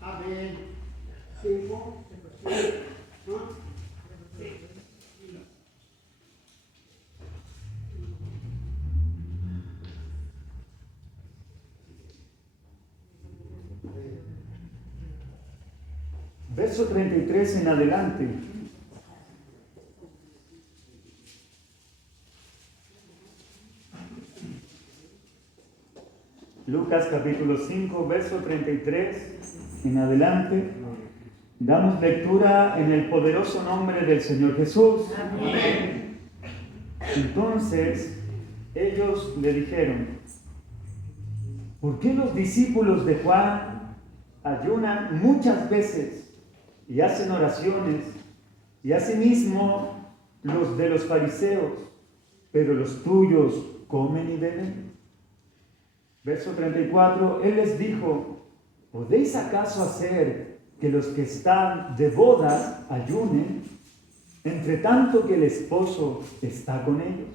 Amén. Verso 33 en adelante. Lucas capítulo 5, verso 33 en adelante. Damos lectura en el poderoso nombre del Señor Jesús. Amén. Entonces ellos le dijeron: ¿por qué los discípulos de Juan ayunan muchas veces y hacen oraciones, y asimismo los de los fariseos, pero los tuyos comen y beben? Verso 34, Él les dijo: ¿podéis acaso hacer que los que están de bodas ayunen, entre tanto que el esposo está con ellos?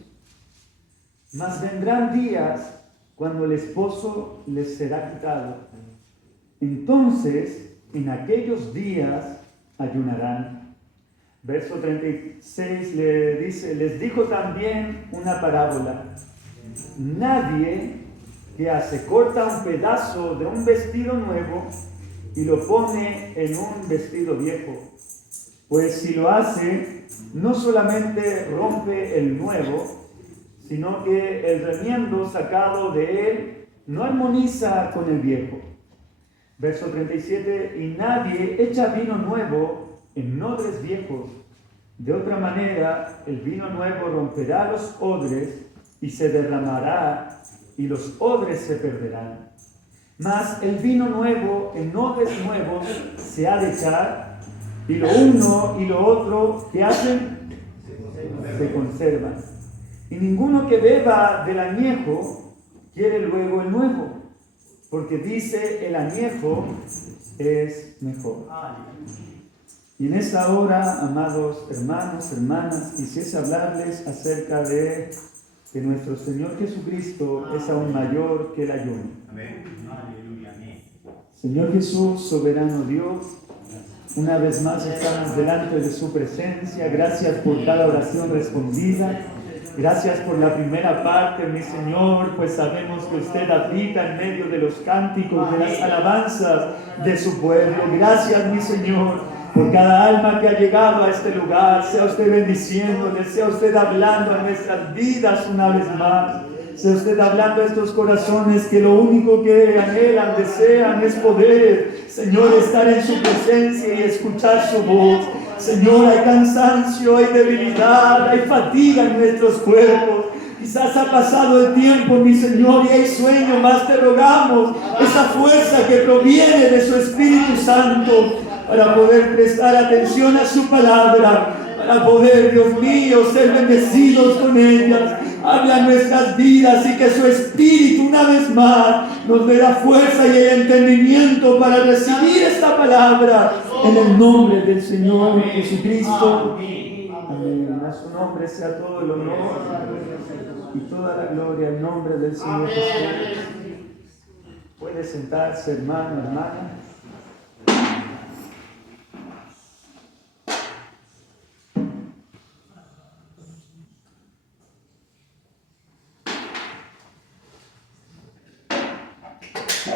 Mas vendrán días cuando el esposo les será quitado. Entonces, en aquellos días ayunarán. Verso 36 le dice: les dijo también una parábola. Nadie que corta un pedazo de un vestido nuevo y lo pone en un vestido viejo, pues si lo hace, no solamente rompe el nuevo, sino que el remiendo sacado de él no armoniza con el viejo. Verso 37, y nadie echa vino nuevo en odres viejos. De otra manera, el vino nuevo romperá los odres y se derramará, y los odres se perderán. Mas el vino nuevo en odres nuevos se ha de echar, y lo uno y lo otro que hacen se conservan. Y ninguno que beba del añejo quiere luego el nuevo, porque dice: el añejo es mejor. Y en esta hora, amados hermanos, hermanas, quisiese hablarles acerca de que nuestro Señor Jesucristo es aún mayor que el ayuno. Amén. Aleluya. Amén. Señor Jesús, soberano Dios, una vez más estamos delante de su presencia. Gracias por cada oración respondida. Gracias por la primera parte, mi Señor, pues sabemos que usted habita en medio de los cánticos, de las alabanzas de su pueblo. Gracias, mi Señor, por cada alma que ha llegado a este lugar. Sea usted bendiciéndole, sea usted hablando a nuestras vidas una vez más. Sea usted hablando a estos corazones que lo único que anhelan, desean es poder, Señor, estar en su presencia y escuchar su voz. Señor, hay cansancio, hay debilidad, hay fatiga en nuestros cuerpos. Quizás ha pasado el tiempo, mi Señor, y hay sueño, más te rogamos esa fuerza que proviene de su Espíritu Santo para poder prestar atención a su palabra, para poder, Dios mío, ser bendecidos con ellas. Habla en nuestras vidas y que su Espíritu una vez más nos dé la fuerza y el entendimiento para recibir esta palabra en el nombre del Señor Jesucristo. Amén. A su nombre sea todo el honor y toda la gloria en nombre del Señor Jesús. Puede sentarse, hermano, hermana.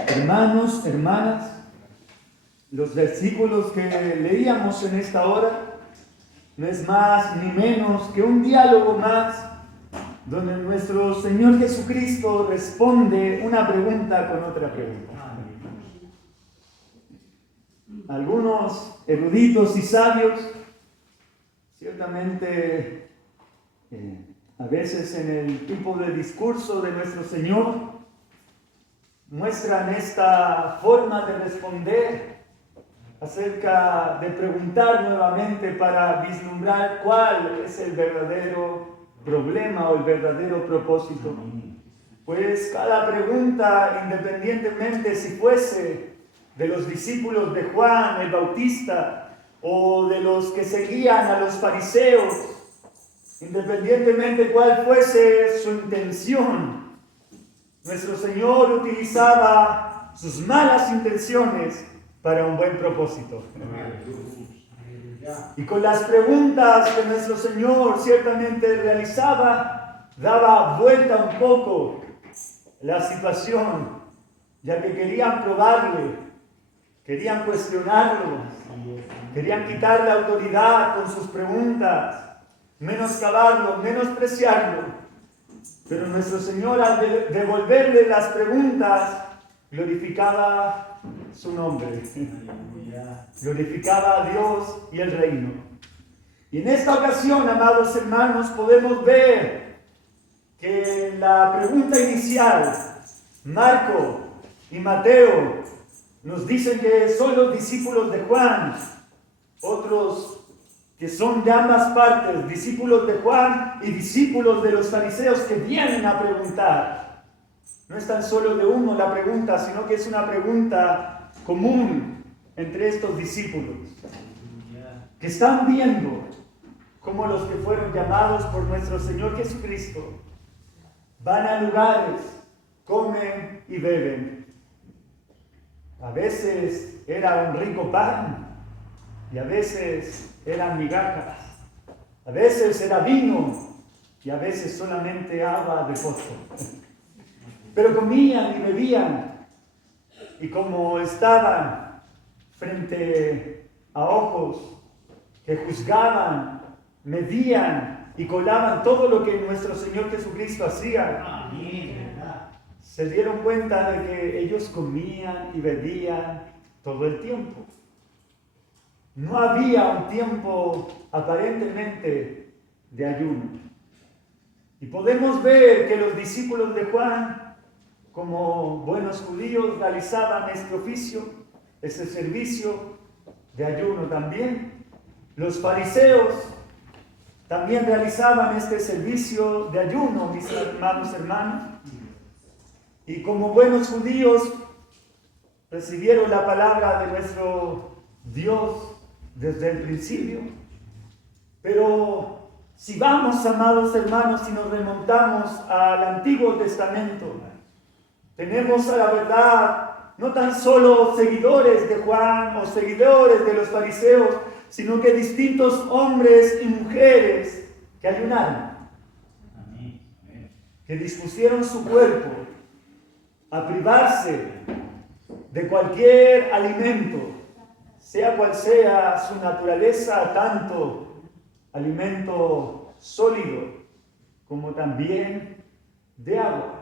Hermanos, hermanas, los versículos que leíamos en esta hora no es más ni menos que un diálogo más donde nuestro Señor Jesucristo responde una pregunta con otra pregunta. Algunos eruditos y sabios, ciertamente, a veces en el tipo de discurso de nuestro Señor, muestran esta forma de responder acerca de preguntar nuevamente para vislumbrar cuál es el verdadero problema o el verdadero propósito. Pues cada pregunta, independientemente si fuese de los discípulos de Juan el Bautista o de los que seguían a los fariseos, Independientemente cuál fuese su intención, nuestro Señor utilizaba sus malas intenciones para un buen propósito. Y con las preguntas que nuestro Señor ciertamente realizaba, daba vuelta un poco la situación, ya que querían probarle, querían cuestionarlo, querían quitarle autoridad con sus preguntas, menoscabarlo, menospreciarlo. Pero nuestro Señor, al devolverle las preguntas, glorificaba su nombre, glorificaba a Dios y el reino. Y en esta ocasión, amados hermanos, podemos ver que en la pregunta inicial, Marco y Mateo nos dicen que son los discípulos de Juan, otros que son de ambas partes, discípulos de Juan y discípulos de los fariseos que vienen a preguntar. No es tan solo de uno la pregunta, sino que es una pregunta común entre estos discípulos, que están viendo cómo los que fueron llamados por nuestro Señor Jesucristo van a lugares, comen y beben. A veces era un rico pan y a veces eran migajas, a veces era vino y a veces solamente agua de pozo. Pero comían y bebían, y como estaban frente a ojos que juzgaban, medían y colaban todo lo que nuestro Señor Jesucristo hacía, se dieron cuenta de que ellos comían y bebían todo el tiempo. No había un tiempo aparentemente de ayuno. Y podemos ver que los discípulos de Juan, como buenos judíos, realizaban este oficio, ese servicio de ayuno también. Los fariseos también realizaban este servicio de ayuno, mis hermanos. Y como buenos judíos, recibieron la palabra de nuestro Dios desde el principio. Pero si vamos, amados hermanos, y nos remontamos al Antiguo Testamento, tenemos a la verdad no tan solo seguidores de Juan o seguidores de los fariseos, sino que distintos hombres y mujeres que ayunaron, que dispusieron su cuerpo a privarse de cualquier alimento, sea cual sea su naturaleza, tanto alimento sólido como también de agua.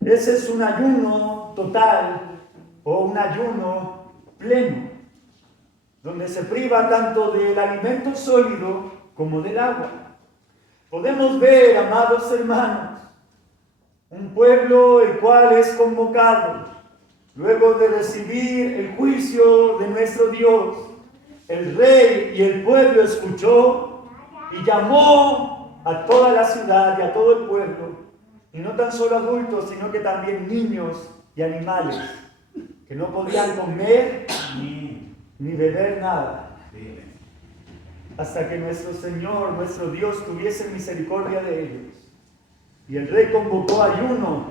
Ese es un ayuno total o un ayuno pleno, donde se priva tanto del alimento sólido como del agua. Podemos ver, amados hermanos, un pueblo el cual es convocado luego de recibir el juicio de nuestro Dios. El rey y el pueblo escuchó y llamó a toda la ciudad y a todo el pueblo, y no tan solo adultos, sino que también niños y animales, que no podían comer ni beber nada, hasta que nuestro Señor, nuestro Dios, tuviese misericordia de ellos. Y el rey convocó ayuno,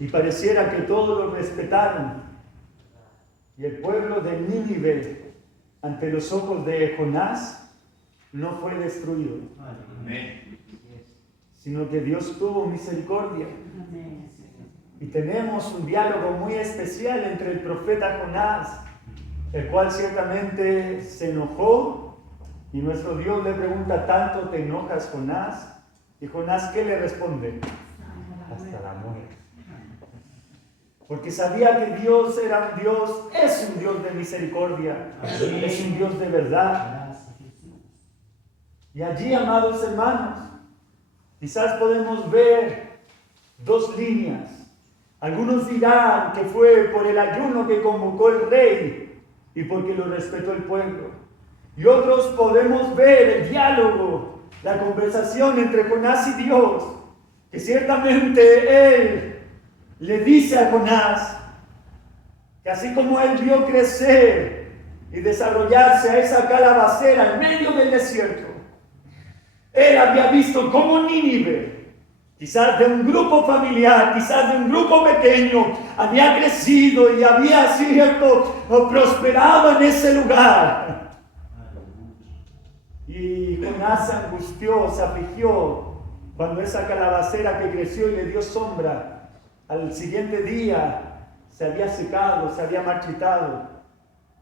y pareciera que todos lo respetaron. Y el pueblo de Nínive, ante los ojos de Jonás, no fue destruido, sino que Dios tuvo misericordia. Y tenemos un diálogo muy especial entre el profeta Jonás, el cual ciertamente se enojó, y nuestro Dios le pregunta: ¿tanto te enojas, Jonás? Y Jonás, ¿qué le responde? Hasta la muerte. Porque sabía que Dios era un Dios, es un Dios de misericordia, es un Dios de verdad. Y allí, amados hermanos, quizás podemos ver dos líneas. Algunos dirán que fue por el ayuno que convocó el rey y porque lo respetó el pueblo. Y otros podemos ver el diálogo, la conversación entre Jonás y Dios, que ciertamente él le dice a Jonás que así como él vio crecer y desarrollarse a esa calabacera en medio del desierto, Él había visto cómo Nínive, quizás de un grupo familiar, quizás de un grupo pequeño, había crecido y había prosperado en ese lugar. Y Jonás se angustió, se afligió cuando esa calabacera que creció y le dio sombra, al siguiente día se había secado, se había marchitado.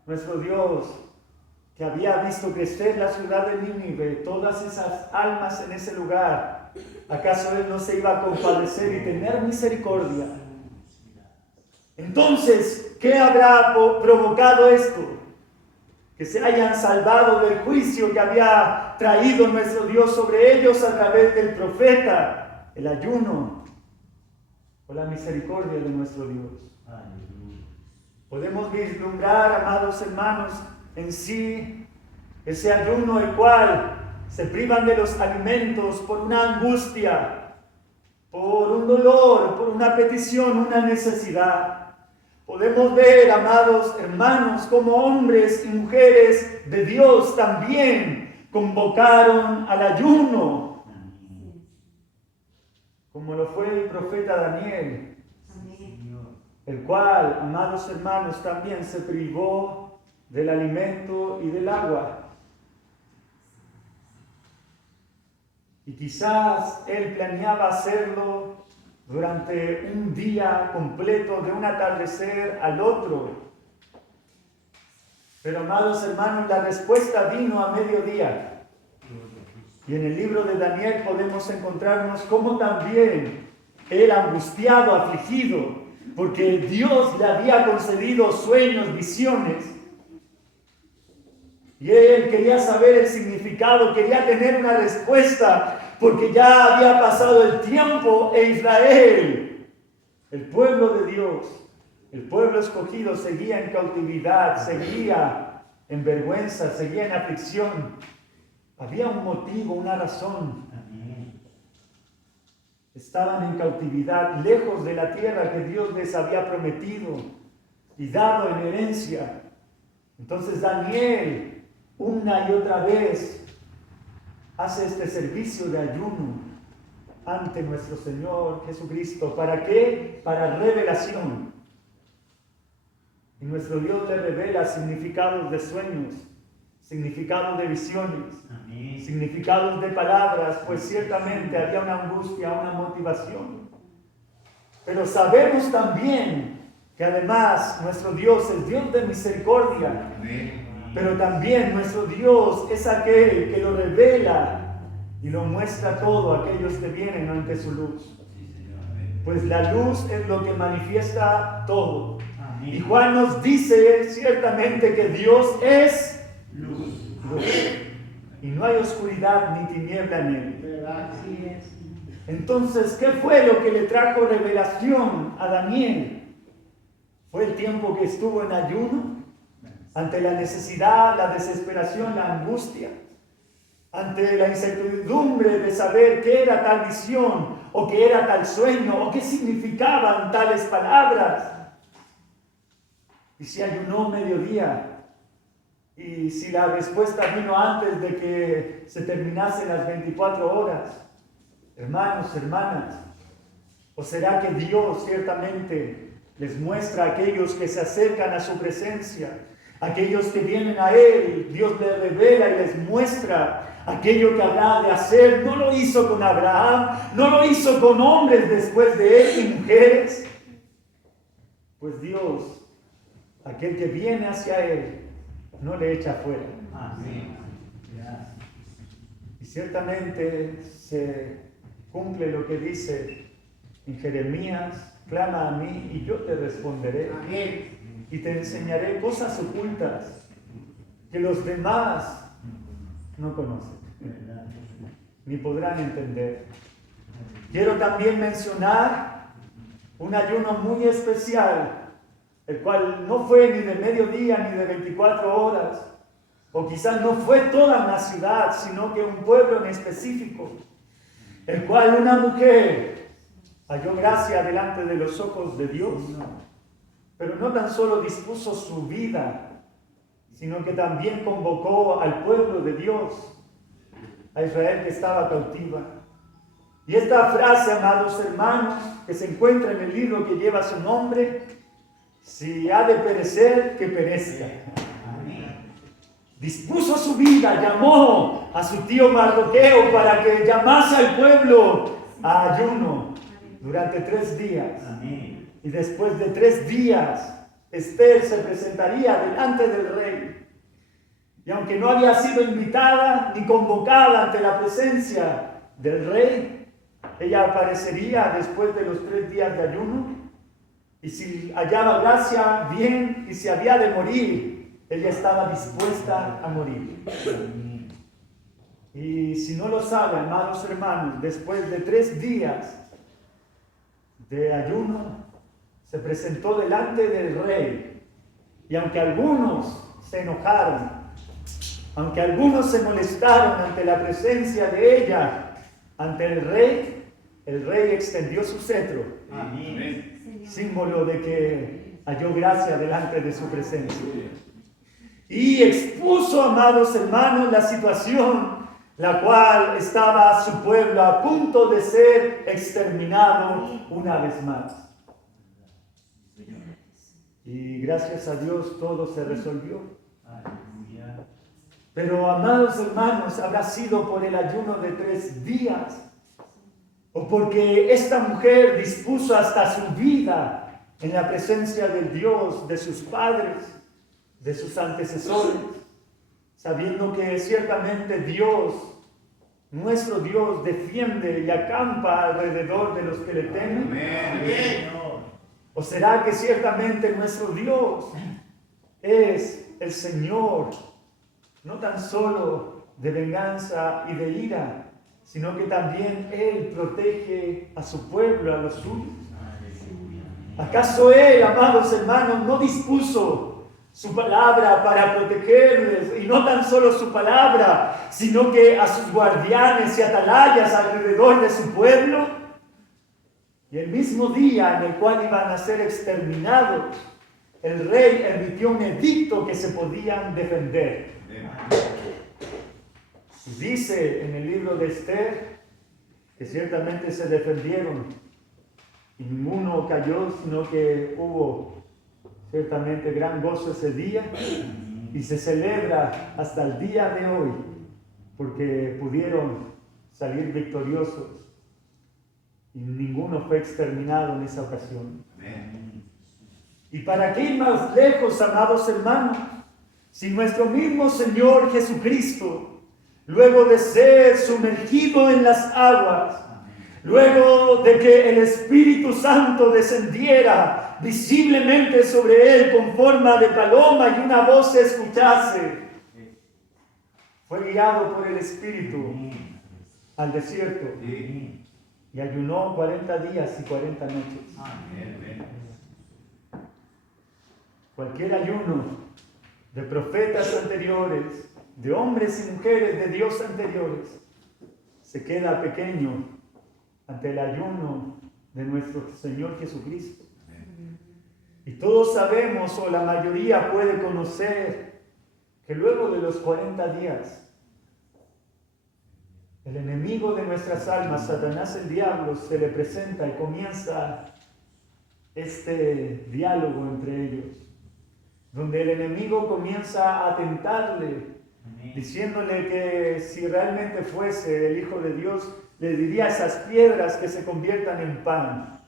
Nuestro Dios, que había visto crecer la ciudad de Nínive, todas esas almas en ese lugar, ¿acaso Él no se iba a compadecer y tener misericordia? Entonces, ¿qué habrá provocado esto? Que se hayan salvado del juicio que había traído nuestro Dios sobre ellos a través del profeta, el ayuno o la misericordia de nuestro Dios. Podemos vislumbrar, amados hermanos, en sí ese ayuno el cual se privan de los alimentos por una angustia, por un dolor, por una petición, una necesidad. Podemos ver, amados hermanos, como hombres y mujeres de Dios también convocaron al ayuno, como lo fue el profeta Daniel, el cual, amados hermanos, también se privó del alimento y del agua. Y quizás él planeaba hacerlo durante un día completo, de un atardecer al otro. Pero, amados hermanos, la respuesta vino a mediodía. Y en el libro de Daniel podemos encontrarnos cómo también él, angustiado, afligido, porque Dios le había concedido sueños, visiones, y él quería saber el significado, quería tener una respuesta, porque ya había pasado el tiempo e Israel, el pueblo de Dios, el pueblo escogido, seguía en cautividad, seguía en vergüenza, seguía en aflicción. Había un motivo, una razón. Estaban en cautividad, lejos de la tierra que Dios les había prometido y dado en herencia. Entonces Daniel, una y otra vez, hace este servicio de ayuno ante nuestro Señor Jesucristo. ¿Para qué? Para revelación. Y nuestro Dios le revela significados de sueños, significados de visiones, significados de palabras, pues ciertamente había una angustia, una motivación. Pero sabemos también que además nuestro Dios es Dios de misericordia. Pero también nuestro Dios es aquel que lo revela y lo muestra todo a aquellos que vienen ante su luz. Pues la luz es lo que manifiesta todo. Y Juan nos dice ciertamente que Dios es luz. Y no hay oscuridad ni tiniebla en él. Entonces, ¿qué fue lo que le trajo revelación a Daniel? ¿Fue el tiempo que estuvo en ayuno? Ante la necesidad, la desesperación, la angustia, ante la incertidumbre de saber qué era tal visión, o qué era tal sueño, o qué significaban tales palabras. Y si ayunó mediodía, y si la respuesta vino antes de que se terminasen las 24 horas, hermanos, hermanas, ¿o será que Dios ciertamente les muestra a aquellos que se acercan a su presencia? Aquellos que vienen a Él, Dios les revela y les muestra aquello que habrá de hacer. No lo hizo con Abraham, no lo hizo con hombres después de él y mujeres. Pues Dios, aquel que viene hacia Él, no le echa fuera. Y ciertamente se cumple lo que dice en Jeremías: clama a mí y yo te responderé. Y te enseñaré cosas ocultas que los demás no conocen, ni podrán entender. Quiero también mencionar un ayuno muy especial, el cual no fue ni de mediodía ni de 24 horas, o quizás no fue toda una ciudad, sino que un pueblo en específico, el cual una mujer halló gracia delante de los ojos de Dios. Pero no tan solo dispuso su vida, sino que también convocó al pueblo de Dios a Israel que estaba cautiva. Y esta frase, amados hermanos, que se encuentra en el libro que lleva su nombre, si ha de perecer, que perezca. Dispuso su vida, llamó a su tío Mardoqueo para que llamase al pueblo a ayuno durante 3 días. Y después de 3 días, Esther se presentaría delante del rey. Y aunque no había sido invitada ni convocada ante la presencia del rey, ella aparecería después de los 3 días de ayuno. Y si hallaba gracia, bien, y si había de morir, ella estaba dispuesta a morir. Y si no lo saben, amados hermanos, después de 3 días de ayuno, se presentó delante del rey. Y aunque algunos se enojaron, aunque algunos se molestaron ante la presencia de ella, ante el rey extendió su cetro. Amén. Símbolo de que halló gracia delante de su presencia. Y expuso, amados hermanos, la situación la cual estaba su pueblo a punto de ser exterminado una vez más. Y gracias a Dios todo se resolvió. Pero, amados hermanos, habrá sido por el ayuno de 3 días, o porque esta mujer dispuso hasta su vida en la presencia del Dios, de sus padres, de sus antecesores, sabiendo que ciertamente Dios, nuestro Dios, defiende y acampa alrededor de los que le temen. Amén. ¿O será que ciertamente nuestro Dios es el Señor, no tan solo de venganza y de ira, sino que también Él protege a su pueblo, a los suyos? ¿Acaso Él, amados hermanos, no dispuso su palabra para protegerles? Y no tan solo su palabra, sino que a sus guardianes y atalayas alrededor de su pueblo. Y el mismo día en el cual iban a ser exterminados, el rey emitió un edicto que se podían defender. Y dice en el libro de Esther que ciertamente se defendieron y ninguno cayó, sino que hubo ciertamente gran gozo ese día y se celebra hasta el día de hoy porque pudieron salir victoriosos y ninguno fue exterminado en esa ocasión. ¿Y para qué ir más lejos, amados hermanos? Si nuestro mismo Señor Jesucristo, luego de ser sumergido en las aguas, luego de que el Espíritu Santo descendiera visiblemente sobre él con forma de paloma y una voz se escuchase, fue guiado por el Espíritu al desierto y ayunó 40 días y 40 noches. Cualquier ayuno de profetas anteriores, de hombres y mujeres de Dios anteriores, se queda pequeño ante el ayuno de nuestro Señor Jesucristo. Y todos sabemos, o la mayoría puede conocer, que luego de los 40 días, el enemigo de nuestras almas, Satanás el diablo, se le presenta y comienza este diálogo entre ellos, donde el enemigo comienza a tentarle, diciéndole que si realmente fuese el Hijo de Dios, le diría a esas piedras que se conviertan en pan.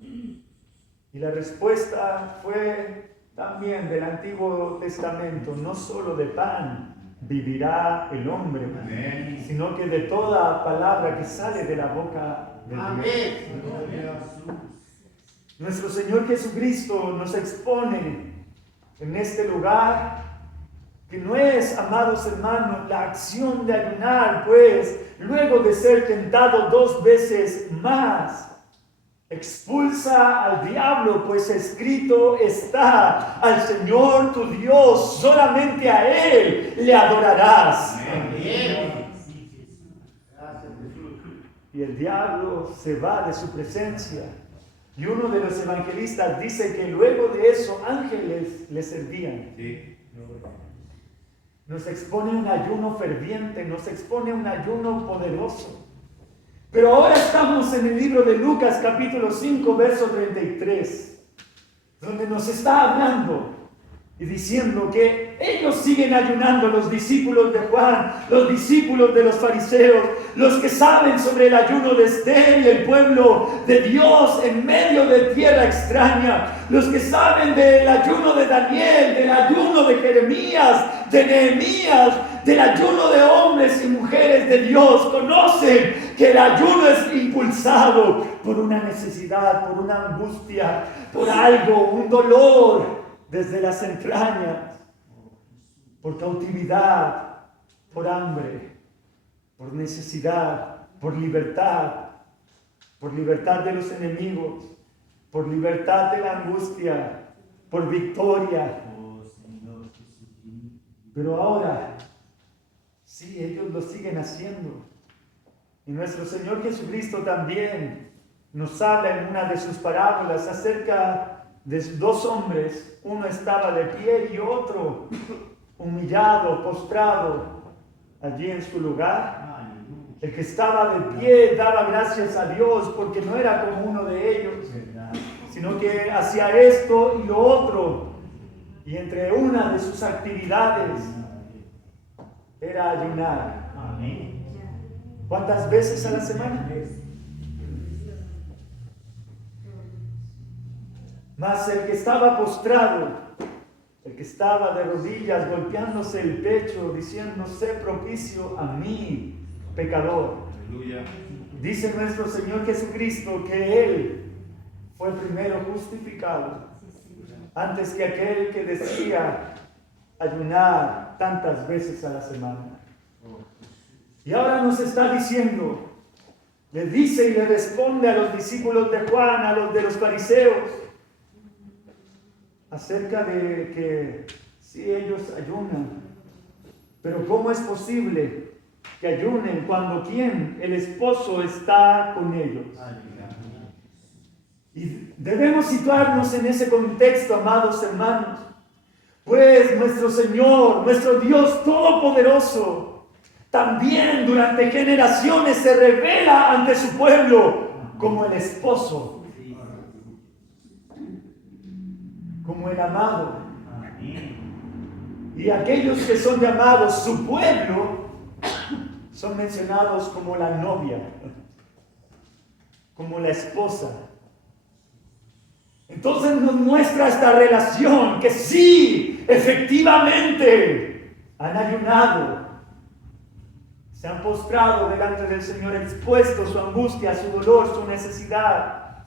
Y la respuesta fue también del Antiguo Testamento: no solo de pan vivirá el hombre, sino que de toda palabra que sale de la boca de Dios. Nuestro Señor Jesucristo nos expone en este lugar que no es, amados hermanos, la acción de ayunar, pues luego de ser tentado 2 veces más, expulsa al diablo, pues escrito está: al Señor tu Dios, solamente a Él le adorarás. Y el diablo se va de su presencia. Y uno de los evangelistas dice que luego de eso ángeles le servían. nos expone a un ayuno ferviente, nos expone a un ayuno poderoso. Pero ahora estamos en el libro de Lucas capítulo 5, verso 33, donde nos está hablando y diciendo que ellos siguen ayunando, los discípulos de Juan, los discípulos de los fariseos, los que saben sobre el ayuno de Esther y el pueblo de Dios en medio de tierra extraña, los que saben del ayuno de Daniel, del ayuno de Jeremías, de Nehemías, del ayuno de hombres y mujeres de Dios, conocen que el ayuno es impulsado por una necesidad, por una angustia, por algo, un dolor desde las entrañas, por cautividad, por hambre, por necesidad, por libertad de los enemigos, por libertad de la angustia, por victoria. Pero ahora, sí, ellos lo siguen haciendo. Y nuestro Señor Jesucristo también nos habla en una de sus parábolas acerca de dos hombres. Uno estaba de pie y otro humillado, postrado allí en su lugar. El que estaba de pie daba gracias a Dios porque no era como uno de ellos, sino que hacía esto y lo otro. Y entre una de sus actividades era ayunar. ¿Cuántas veces a la semana? Mas el que estaba postrado, el que estaba de rodillas golpeándose el pecho, diciendo: sé propicio a mí, pecador. Aleluya. Dice nuestro Señor Jesucristo que Él fue primero justificado antes que aquel que decía ayunar tantas veces a la semana. Y ahora nos está diciendo, le dice y le responde a los discípulos de Juan, a los de los fariseos, acerca de que sí, ellos ayunan, pero ¿cómo es posible que ayunen cuando ¿quién? El esposo está con ellos. Y debemos situarnos en ese contexto, amados hermanos, pues nuestro Señor, nuestro Dios Todopoderoso, también durante generaciones se revela ante su pueblo como el esposo, como el amado. Y aquellos que son llamados su pueblo son mencionados como la novia, como la esposa. Entonces nos muestra esta relación que sí, efectivamente, han ayunado, se han postrado delante del Señor, expuesto su angustia, su dolor, su necesidad.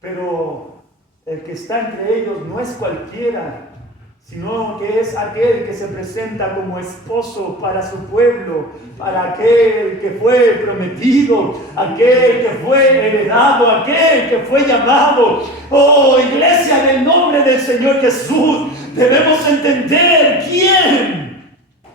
Pero el que está entre ellos no es cualquiera, sino que es aquel que se presenta como esposo para su pueblo, para aquel que fue prometido, aquel que fue heredado, aquel que fue llamado. Oh, iglesia, en el nombre del Señor Jesús, debemos entender quién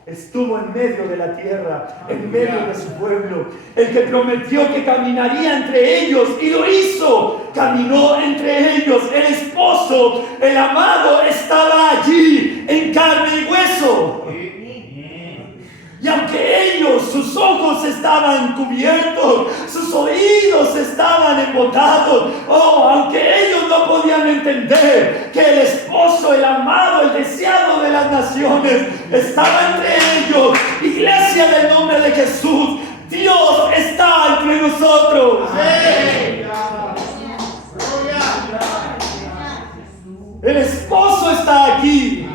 estuvo en medio de la tierra, en medio de su pueblo, el que prometió que caminaría entre ellos y lo hizo, caminó entre ellos. El esposo, el amado, estaba allí en carne y hueso. Y aunque ellos, sus ojos estaban cubiertos, sus oídos estaban embotados, aunque ellos no podían entender que el esposo, el amado, el deseado de las naciones estaba entre ellos, iglesia del nombre de Jesús, Dios está entre nosotros. El esposo está aquí.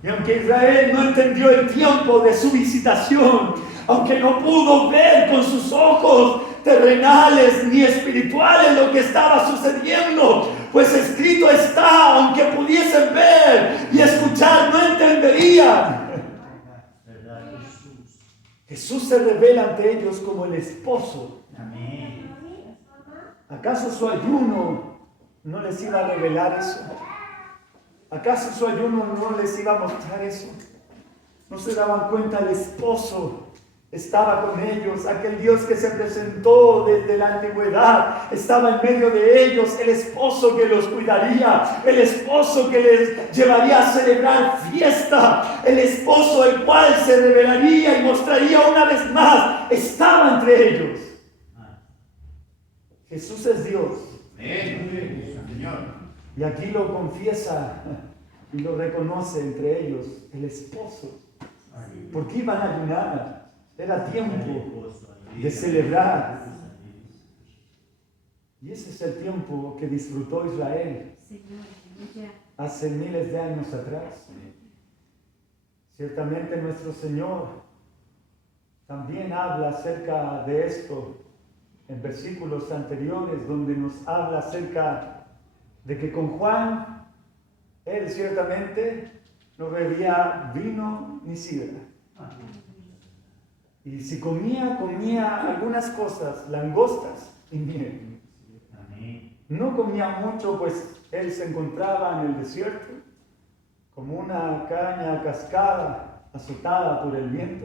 Y aunque Israel no entendió el tiempo de su visitación, aunque no pudo ver con sus ojos terrenales ni espirituales lo que estaba sucediendo, pues escrito está, aunque pudiesen ver y escuchar, no entenderían. Jesús se revela ante ellos como el esposo. ¿Acaso su ayuno no les iba a revelar eso? ¿Acaso su ayuno no les iba a mostrar eso? ¿No se daban cuenta el esposo estaba con ellos. Aquel Dios que se presentó desde la antigüedad estaba en medio de ellos. El esposo que los cuidaría, el esposo que les llevaría a celebrar fiesta, el esposo el cual se revelaría y mostraría una vez más, estaba entre ellos. Jesús es Dios. Amén. Señor. Y aquí lo confiesa y lo reconoce entre ellos, el esposo. ¿Por qué iban a ayunar? Era tiempo de celebrar. Y ese es el tiempo que disfrutó Israel hace miles de años atrás. Ciertamente nuestro Señor también habla acerca de esto en versículos anteriores, donde nos habla acerca de que con Juan, él ciertamente no bebía vino ni sidra. Y si comía algunas cosas, langostas y miel. No comía mucho, pues él se encontraba en el desierto, como una caña cascada, azotada por el viento.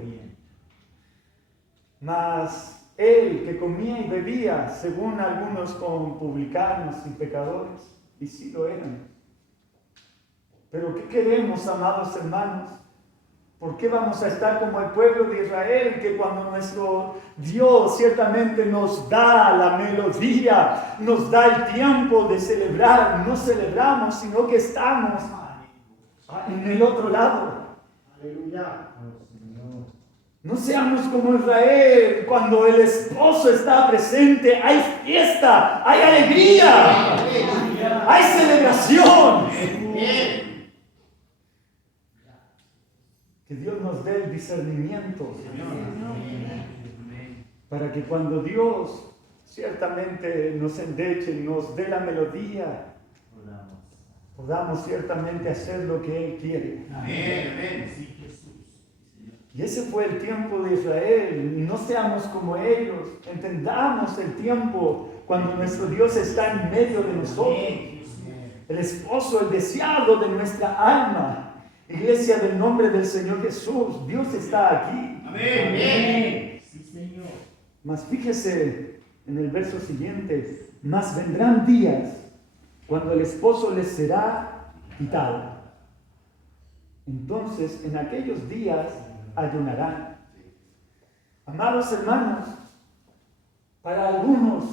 Mas él que comía y bebía, según algunos, con publicanos y pecadores, y sí lo eran. Pero ¿qué queremos, amados hermanos? ¿Por qué vamos a estar como el pueblo de Israel, que cuando nuestro Dios ciertamente nos da la melodía, nos da el tiempo de celebrar, no celebramos, sino que estamos en el otro lado? Aleluya. No seamos como Israel, cuando el esposo está presente, hay fiesta, hay alegría, hay celebración. Que Dios nos dé el discernimiento para que cuando Dios ciertamente nos endeche y nos dé la melodía, podamos ciertamente hacer lo que Él quiere. Y ese fue el tiempo de Israel. No seamos como ellos. Entendamos el tiempo cuando nuestro Dios está en medio de nosotros. El esposo, el deseado de nuestra alma. Iglesia del nombre del Señor Jesús, Dios está aquí. Amén. Sí, Señor. Mas fíjese en el verso siguiente: mas vendrán días cuando el esposo les será quitado. Entonces, en aquellos días ayunarán. Amados hermanos, para algunos,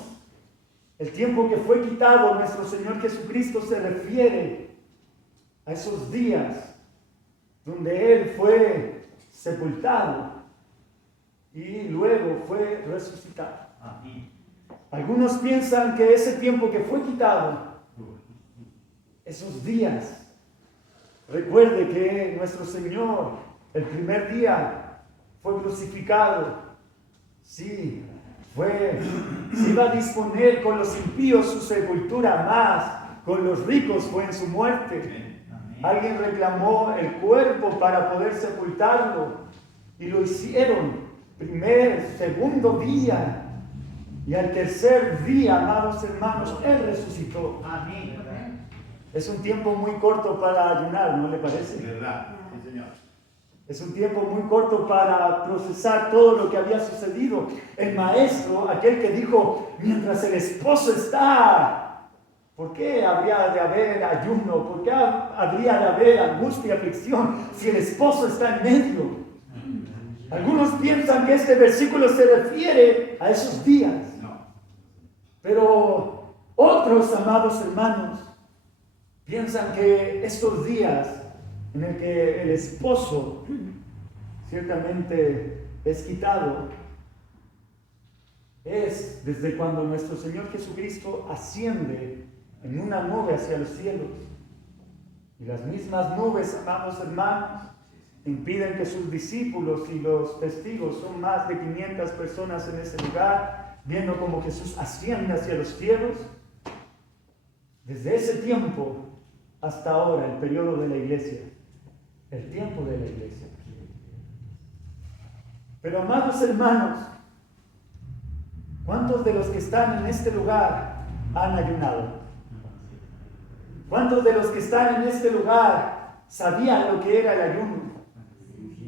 el tiempo que fue quitado nuestro Señor Jesucristo se refiere a esos días donde Él fue sepultado y luego fue resucitado. Algunos piensan que ese tiempo que fue quitado, esos días, recuerde que nuestro Señor el primer día fue crucificado. Sí, se iba a disponer con los impíos su sepultura, más con los ricos fue en su muerte. Alguien reclamó el cuerpo para poder sepultarlo y lo hicieron primer, segundo día, y al tercer día, amados hermanos, Él resucitó. Es un tiempo muy corto para ayunar, ¿no le parece? ¿Verdad? Sí, Señor. Es un tiempo muy corto para procesar todo lo que había sucedido. El maestro, aquel que dijo, mientras el esposo está, ¿por qué habría de haber ayuno? ¿Por qué habría de haber angustia y aflicción si el esposo está en medio? Algunos piensan que este versículo se refiere a esos días. Pero otros, amados hermanos, piensan que estos días en el que el esposo ciertamente es quitado, es desde cuando nuestro Señor Jesucristo asciende en una nube hacia los cielos. Y las mismas nubes, amados hermanos, impiden que sus discípulos y los testigos, son más de 500 personas en ese lugar, viendo como Jesús asciende hacia los cielos. Desde ese tiempo hasta ahora, el periodo de la iglesia, el tiempo de la iglesia. Pero, amados hermanos, ¿cuántos de los que están en este lugar han ayunado? ¿Cuántos de los que están en este lugar sabían lo que era el ayuno?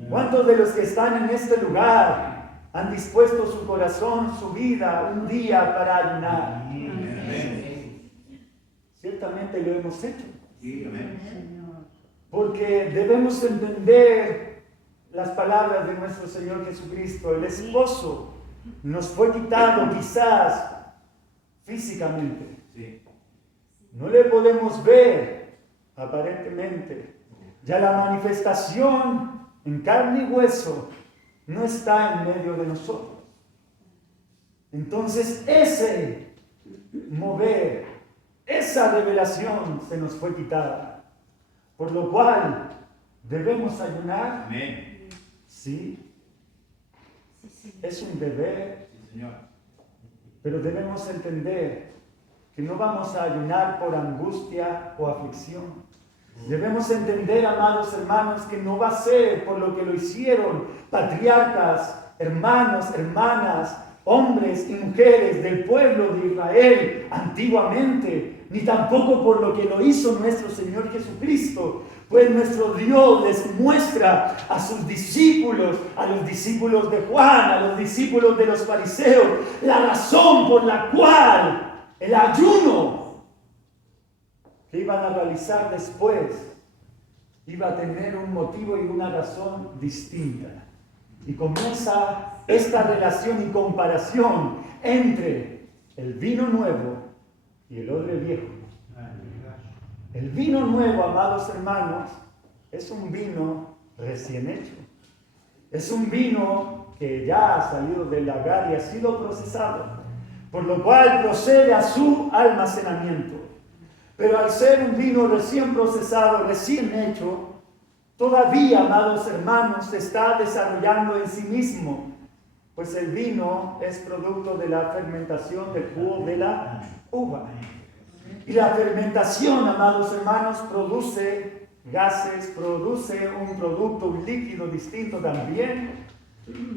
¿Cuántos de los que están en este lugar han dispuesto su corazón, su vida, un día para ayunar. Amén. Ciertamente lo hemos hecho. Sí, amén. Porque debemos entender las palabras de nuestro Señor Jesucristo. El esposo nos fue quitado quizás físicamente. Sí. No le podemos ver aparentemente. Ya la manifestación en carne y hueso no está en medio de nosotros. Entonces ese mover, esa revelación se nos fue quitada. Por lo cual debemos ayunar. Amén. Sí, es un deber, Sí, Señor. pero debemos entender que no vamos a ayunar por angustia o aflicción. Debemos entender, amados hermanos, que no va a ser por lo que lo hicieron patriarcas, hermanos, hermanas, hombres y mujeres del pueblo de Israel antiguamente, ni tampoco por lo que lo hizo nuestro Señor Jesucristo. Pues nuestro Dios les muestra a sus discípulos, a los discípulos de Juan, a los discípulos de los fariseos, la razón por la cual el ayuno que iban a realizar después iba a tener un motivo y una razón distinta. Y comienza esta relación y comparación entre el vino nuevo y el odre viejo. El vino nuevo, amados hermanos, es un vino recién hecho. Es un vino que ya ha salido del lagar y ha sido procesado, por lo cual procede a su almacenamiento. Pero al ser un vino recién procesado, recién hecho, todavía, amados hermanos, se está desarrollando en sí mismo, pues el vino es producto de la fermentación del jugo de la uva. Y la fermentación, amados hermanos, produce gases, produce un producto, un líquido distinto también,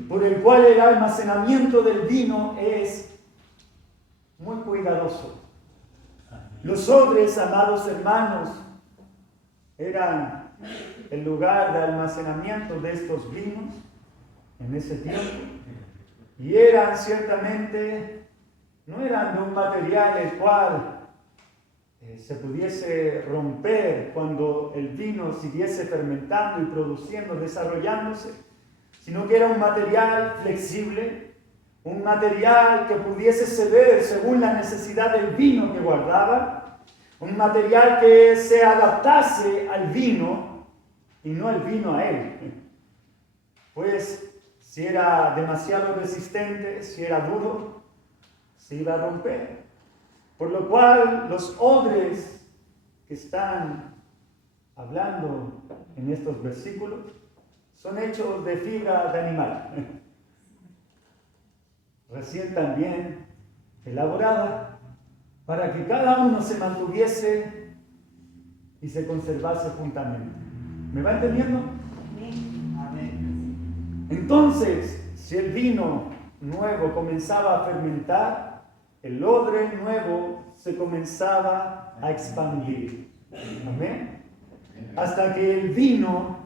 por el cual el almacenamiento del vino es muy cuidadoso. Los odres, amados hermanos, eran el lugar de almacenamiento de estos vinos en ese tiempo. Y eran ciertamente, no eran de un material el cual se pudiese romper cuando el vino siguiese fermentando y produciendo, desarrollándose, sino que era un material flexible, un material que pudiese ceder según la necesidad del vino que guardaba, un material que se adaptase al vino y no el vino a él. Pues si era demasiado resistente, si era duro, se iba a romper. Por lo cual los odres que están hablando en estos versículos son hechos de fibra de animal, recién también elaborada, para que cada uno se mantuviese y se conservase juntamente. ¿Me va entendiendo? Amén. Entonces, si el vino nuevo comenzaba a fermentar, el odre nuevo se comenzaba a expandir. Amén. Hasta que el vino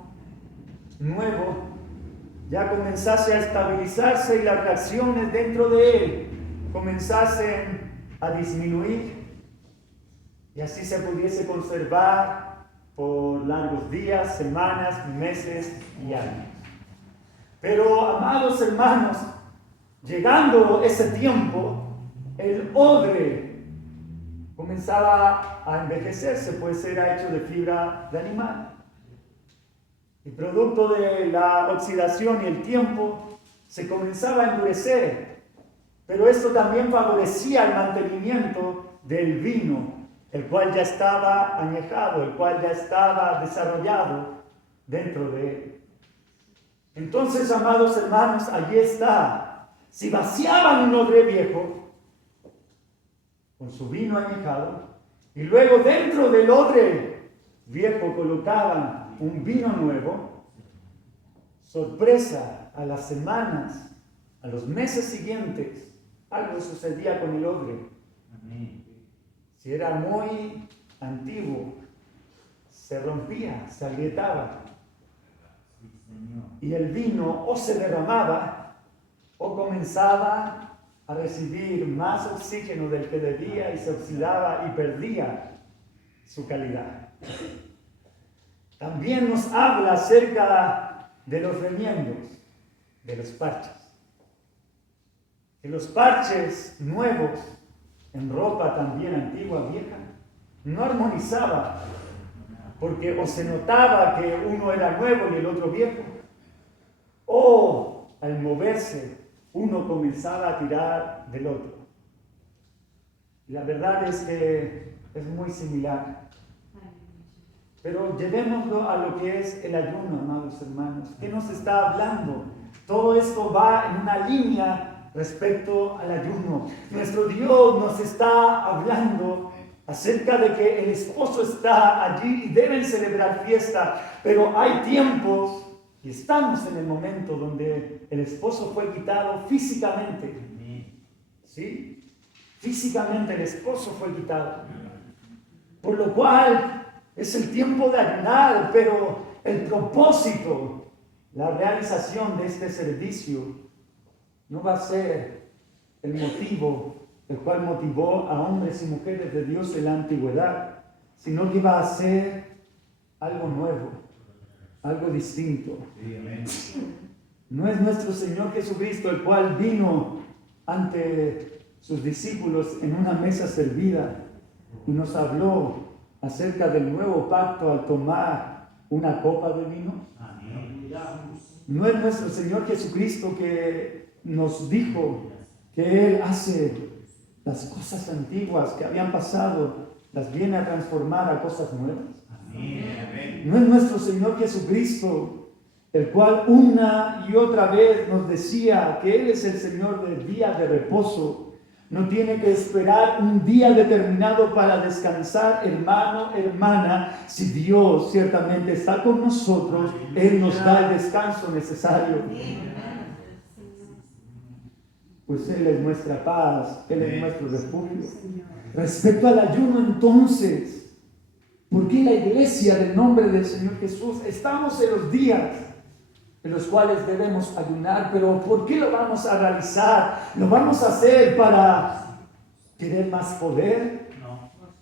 nuevo ya comenzase a estabilizarse y las reacciones dentro de él comenzasen a disminuir y así se pudiese conservar por largos días, semanas, meses y años. Pero, amados hermanos, llegando ese tiempo, el odre comenzaba a envejecerse, pues era hecho de fibra de animal. Y producto de la oxidación y el tiempo, se comenzaba a endurecer. Pero esto también favorecía el mantenimiento del vino, el cual ya estaba añejado, el cual ya estaba desarrollado dentro de él. Entonces, amados hermanos, allí está. Si vaciaban un odre viejo con su vino añejado, y luego dentro del odre viejo colocaban un vino nuevo, sorpresa, a las semanas, a los meses siguientes, algo sucedía con el odre. Si era muy antiguo, se rompía, se agrietaba. Y el vino o se derramaba o comenzaba a recibir más oxígeno del que debía y se oxidaba y perdía su calidad. También nos habla acerca de los remiendos, de los parches. Que los parches nuevos en ropa también antigua, vieja, no armonizaba, porque o se notaba que uno era nuevo y el otro viejo, o al moverse uno comenzaba a tirar del otro. La verdad es que es muy similar. Pero llevémoslo a lo que es el ayuno, amados hermanos. ¿Qué nos está hablando? Todo esto va en una línea respecto al ayuno. Nuestro Dios nos está hablando acerca de que el esposo está allí y deben celebrar fiesta, pero hay tiempos y estamos en el momento donde el esposo fue quitado físicamente. ¿Sí? Físicamente el esposo fue quitado. Por lo cual es el tiempo de ayunar, pero el propósito, la realización de este servicio no va a ser el motivo el cual motivó a hombres y mujeres de Dios en la antigüedad, sino que va a ser algo nuevo, algo distinto. No es nuestro Señor Jesucristo el cual vino ante sus discípulos en una mesa servida y nos habló acerca del nuevo pacto al tomar una copa de vino. No es nuestro Señor Jesucristo que nos dijo que Él hace las cosas antiguas que habían pasado, las viene a transformar a cosas nuevas. No es nuestro Señor Jesucristo el cual una y otra vez nos decía que Él es el Señor del día de reposo. No tiene que esperar un día determinado para descansar, hermano, hermana. Si Dios ciertamente está con nosotros, Él nos da el descanso necesario. Pues Él es nuestra paz, Él es nuestro refugio. Respecto al ayuno entonces, ¿por qué la iglesia del nombre del Señor Jesús? Estamos en los días en los cuales debemos ayunar, pero ¿por qué lo vamos a realizar? ¿Lo vamos a hacer para querer más poder?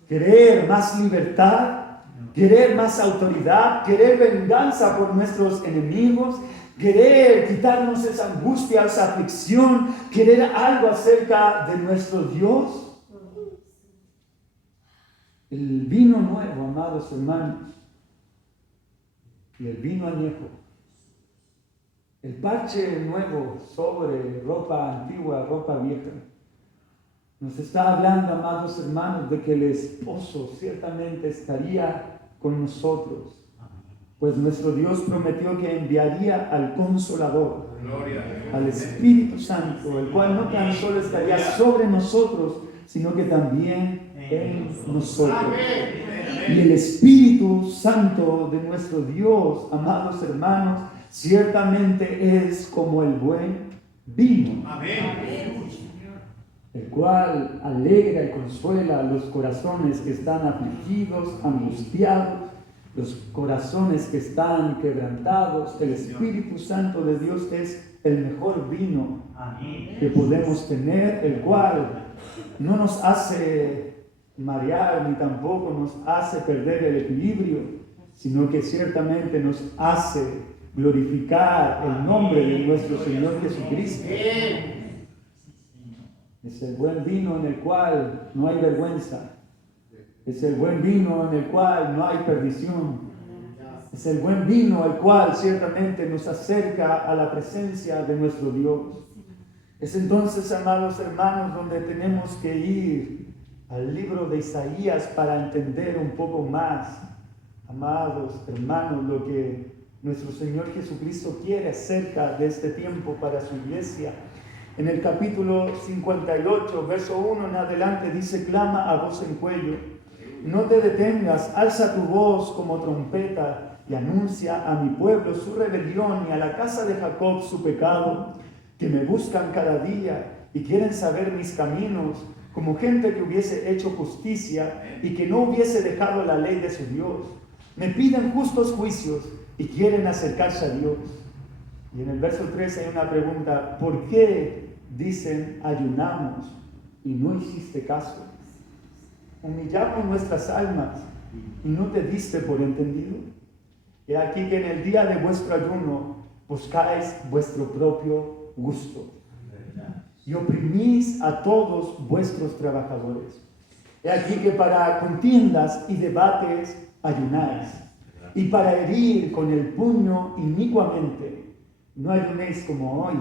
¿Querer más libertad? ¿Querer más autoridad? ¿Querer venganza por nuestros enemigos? ¿Querer quitarnos esa angustia, esa aflicción? ¿Querer algo acerca de nuestro Dios? El vino nuevo, amados hermanos, y el vino añejo, el parche nuevo sobre ropa antigua, ropa vieja, nos está hablando, amados hermanos, de que el esposo ciertamente estaría con nosotros, pues nuestro Dios prometió que enviaría al Consolador, al Espíritu Santo, el cual no tan solo estaría sobre nosotros, sino que también en nosotros. Y el Espíritu Santo de nuestro Dios, amados hermanos, ciertamente es como el buen vino, el cual alegra y consuela los corazones que están afligidos, angustiados, los corazones que están quebrantados. El Espíritu Santo de Dios es el mejor vino que podemos tener, el cual no nos hace marear ni tampoco nos hace perder el equilibrio, sino que ciertamente nos hace glorificar el nombre de nuestro Señor Jesucristo. Es el buen vino en el cual no hay vergüenza. Es el buen vino en el cual no hay perdición. Es el buen vino el cual ciertamente nos acerca a la presencia de nuestro Dios. Es entonces, amados hermanos, donde tenemos que ir al libro de Isaías para entender un poco más, amados hermanos, lo que nuestro Señor Jesucristo quiere acerca de este tiempo para su iglesia. En el capítulo 58, verso 1 en adelante, dice: clama a voz en cuello, no te detengas, alza tu voz como trompeta y anuncia a mi pueblo su rebelión y a la casa de Jacob su pecado, que me buscan cada día y quieren saber mis caminos, como gente que hubiese hecho justicia y que no hubiese dejado la ley de su Dios. Me piden justos juicios y quieren acercarse a Dios. Y en el verso 13 hay una pregunta, ¿por qué dicen ayunamos y no hiciste caso? Humillamos nuestras almas y no te diste por entendido. He aquí que en el día de vuestro ayuno buscáis vuestro propio gusto y oprimís a todos vuestros trabajadores. He aquí que para contiendas y debates ayunáis, y para herir con el puño inicuamente no ayunéis como hoy,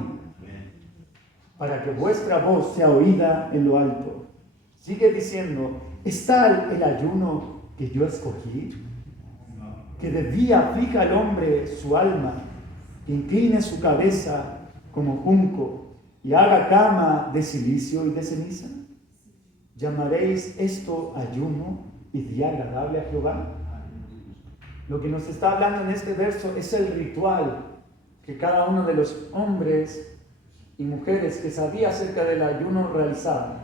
para que vuestra voz sea oída en lo alto. Sigue diciendo, ¿es tal el ayuno que yo escogí? Que de día aflija al hombre su alma, que incline su cabeza como junco y haga cama de silicio y de ceniza. ¿Llamaréis esto ayuno y día agradable a Jehová? Lo que nos está hablando en este verso es el ritual que cada uno de los hombres y mujeres que sabía acerca del ayuno realizaba.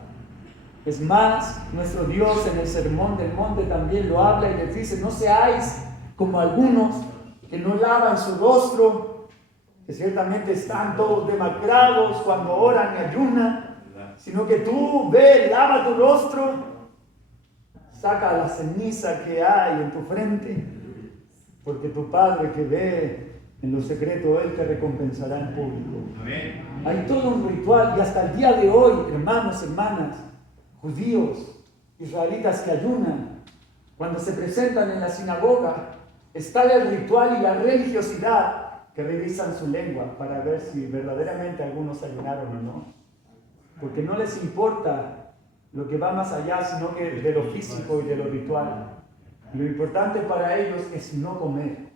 Es más, nuestro Dios en el Sermón del Monte también lo habla y les dice, no seáis como algunos que no lavan su rostro, que ciertamente están todos demacrados cuando oran y ayunan, sino que tú ve, lava tu rostro, saca la ceniza que hay en tu frente, porque tu Padre que ve en lo secreto, Él te recompensará en público. Amén. Hay todo un ritual y hasta el día de hoy, hermanos, hermanas, judíos, israelitas que ayunan, cuando se presentan en la sinagoga, está el ritual y la religiosidad que revisan su lengua para ver si verdaderamente algunos ayunaron o no. Porque no les importa lo que va más allá, sino que de lo físico y de lo ritual. Lo importante para ellos es no comer.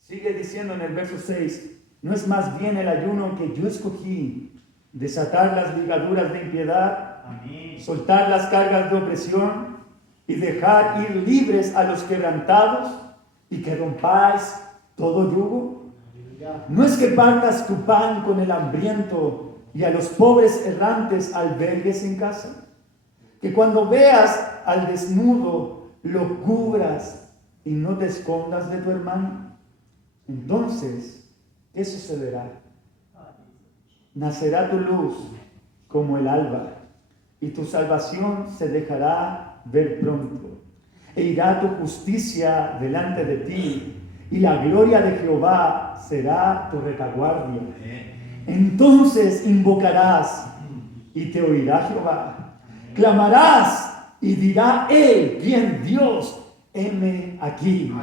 Sigue diciendo en el verso 6, ¿no es más bien el ayuno que yo escogí, desatar las ligaduras de impiedad, soltar las cargas de opresión y dejar ir libres a los quebrantados y que rompáis todo yugo? ¿No es que partas tu pan con el hambriento y a los pobres errantes albergues en casa? Que cuando veas al desnudo lo cubras y no te escondas de tu hermano. Entonces, ¿qué sucederá? Nacerá tu luz como el alba y tu salvación se dejará ver pronto. E irá tu justicia delante de ti y la gloria de Jehová será tu retaguardia. Entonces invocarás y te oirá Jehová. Clamarás y dirá Él, bien Dios, heme aquí.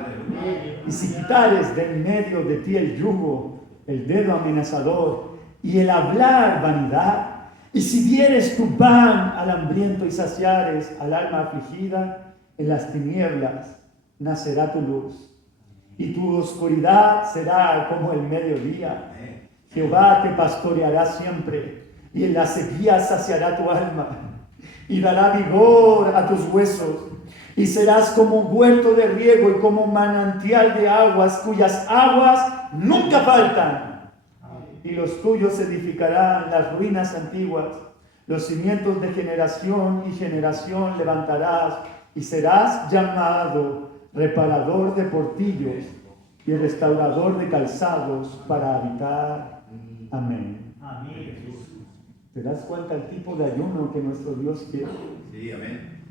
Y si quitares de en medio de ti el yugo, el dedo amenazador y el hablar vanidad, y si dieres tu pan al hambriento y saciares al alma afligida, en las tinieblas nacerá tu luz, y tu oscuridad será como el mediodía. Jehová te pastoreará siempre, y en la sequía saciará tu alma, y dará vigor a tus huesos, y serás como un huerto de riego y como un manantial de aguas, cuyas aguas nunca faltan. Y los tuyos edificarán las ruinas antiguas, los cimientos de generación y generación levantarás, y serás llamado reparador de portillos y restaurador de calzados para habitar. Amén. ¿Te das cuenta el tipo de ayuno que nuestro Dios quiere? Sí, amén.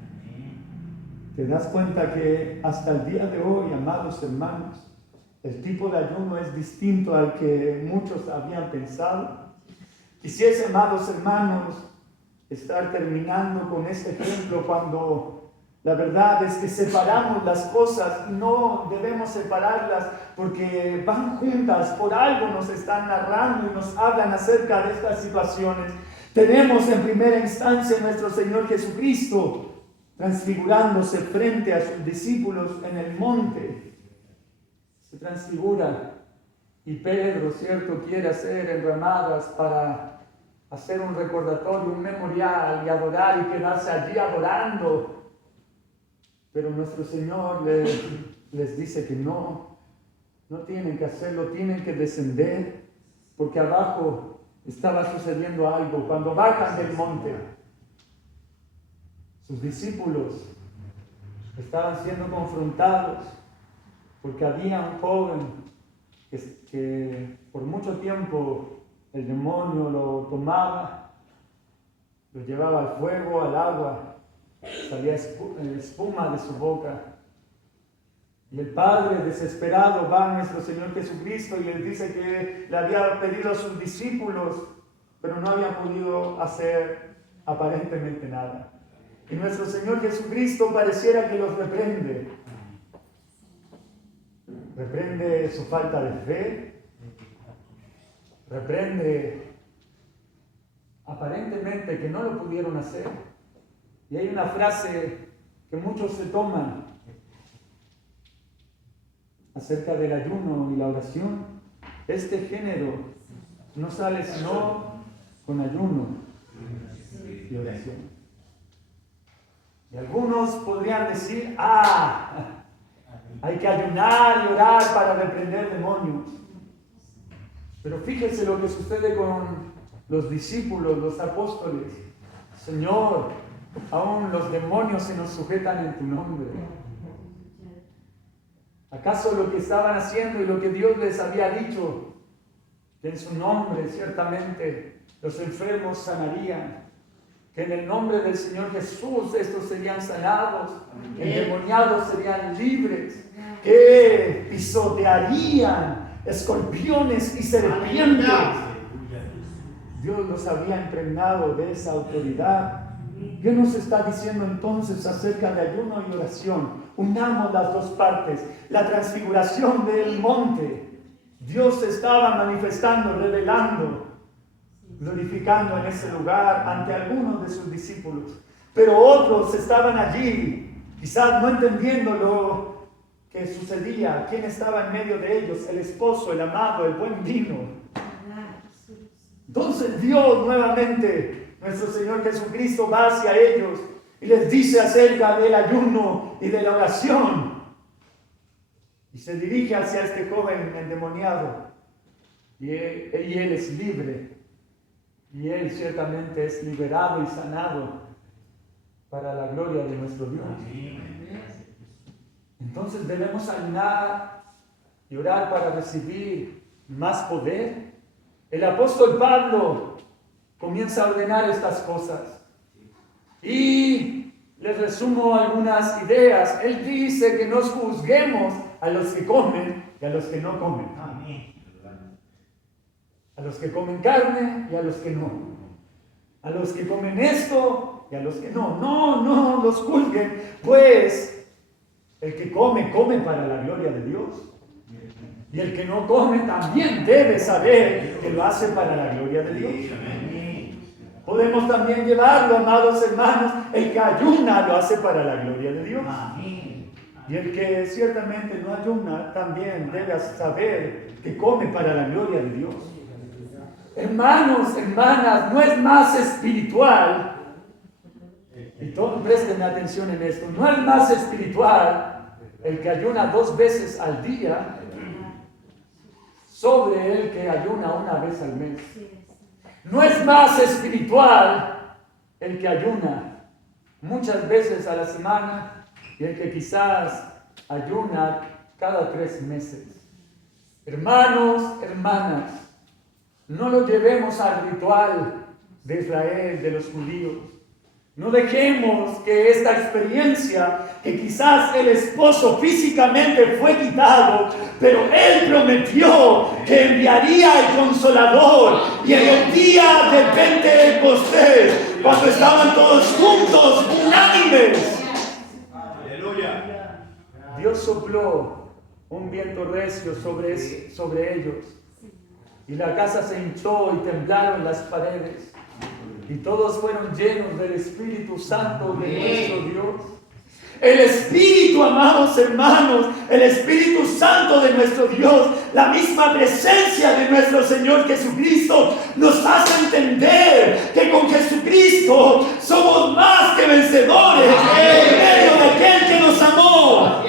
¿Te das cuenta que hasta el día de hoy, amados hermanos, el tipo de ayuno es distinto al que muchos habían pensado? Quisiese, amados hermanos, estar terminando con este ejemplo cuando la verdad es que separamos las cosas y no debemos separarlas porque van juntas, por algo nos están narrando y nos hablan acerca de estas situaciones. Tenemos en primera instancia nuestro Señor Jesucristo transfigurándose frente a sus discípulos en el monte. Se transfigura y Pedro, cierto, quiere hacer enramadas para hacer un recordatorio, un memorial y adorar y quedarse allí adorando. Pero nuestro Señor les dice que no tienen que hacerlo, tienen que descender, porque abajo estaba sucediendo algo. Cuando bajan del monte, sus discípulos estaban siendo confrontados porque había un joven que por mucho tiempo el demonio lo tomaba, lo llevaba al fuego, al agua, salía espuma de su boca. Y el padre desesperado va a nuestro Señor Jesucristo y les dice que le había pedido a sus discípulos, pero no habían podido hacer aparentemente nada. Y nuestro Señor Jesucristo pareciera que los reprende. Reprende su falta de fe, reprende aparentemente que no lo pudieron hacer. Y hay una frase que muchos se toman acerca del ayuno y la oración. Este género no sale sino con ayuno y oración. Y algunos podrían decir, hay que ayunar y orar para reprender demonios. Pero fíjese lo que sucede con los discípulos, los apóstoles. Señor, aún los demonios se nos sujetan en tu nombre. ¿Acaso lo que estaban haciendo y lo que Dios les había dicho, que en su nombre ciertamente los enfermos sanarían, que en el nombre del Señor Jesús estos serían sanados, endemoniados serían libres, que pisotearían escorpiones y serpientes? Dios los había impregnado de esa autoridad. ¿Qué nos está diciendo entonces acerca de ayuno y oración? Unamos las dos partes. La transfiguración del monte, Dios se estaba manifestando, revelando, glorificando en ese lugar ante algunos de sus discípulos. Pero otros estaban allí, quizás no entendiendo lo que sucedía. ¿Quién estaba en medio de ellos? El esposo, el amado, el buen vino. Entonces Dios nuevamente, nuestro Señor Jesucristo, va hacia ellos y les dice acerca del ayuno y de la oración. Y se dirige hacia este joven endemoniado. Y él es libre. Y él ciertamente es liberado y sanado para la gloria de nuestro Dios. Entonces debemos ayunar y orar para recibir más poder. El apóstol Pablo comienza a ordenar estas cosas. Y les resumo algunas ideas. Él dice que nos juzguemos a los que comen y a los que no comen. A los que comen carne y a los que no. A los que comen esto y a los que no. No los juzguen, pues el que come, come para la gloria de Dios. Y el que no come también debe saber que lo hace para la gloria de Dios. Podemos también llevarlo, amados hermanos, el que ayuna lo hace para la gloria de Dios. Y el que ciertamente no ayuna también debe saber que come para la gloria de Dios. Hermanos, hermanas, no es más espiritual, y todos presten atención en esto, no es más espiritual el que ayuna 2 veces al día sobre el que ayuna 1 vez al mes. No es más espiritual el que ayuna muchas veces a la semana y el que quizás ayuna cada 3 meses. Hermanos, hermanas, no lo llevemos al ritual de Israel, de los judíos. No dejemos que esta experiencia, que quizás el esposo físicamente fue quitado, pero él prometió que enviaría el Consolador. Y en el día de Pentecostés, cuando estaban todos juntos, unánimes, Dios sopló un viento recio sobre ellos. Y la casa se hinchó y temblaron las paredes. Y todos fueron llenos del Espíritu Santo de nuestro Dios. El Espíritu, amados hermanos, el Espíritu Santo de nuestro Dios, la misma presencia de nuestro Señor Jesucristo, nos hace entender que con Jesucristo somos más que vencedores en medio de aquel que nos amó.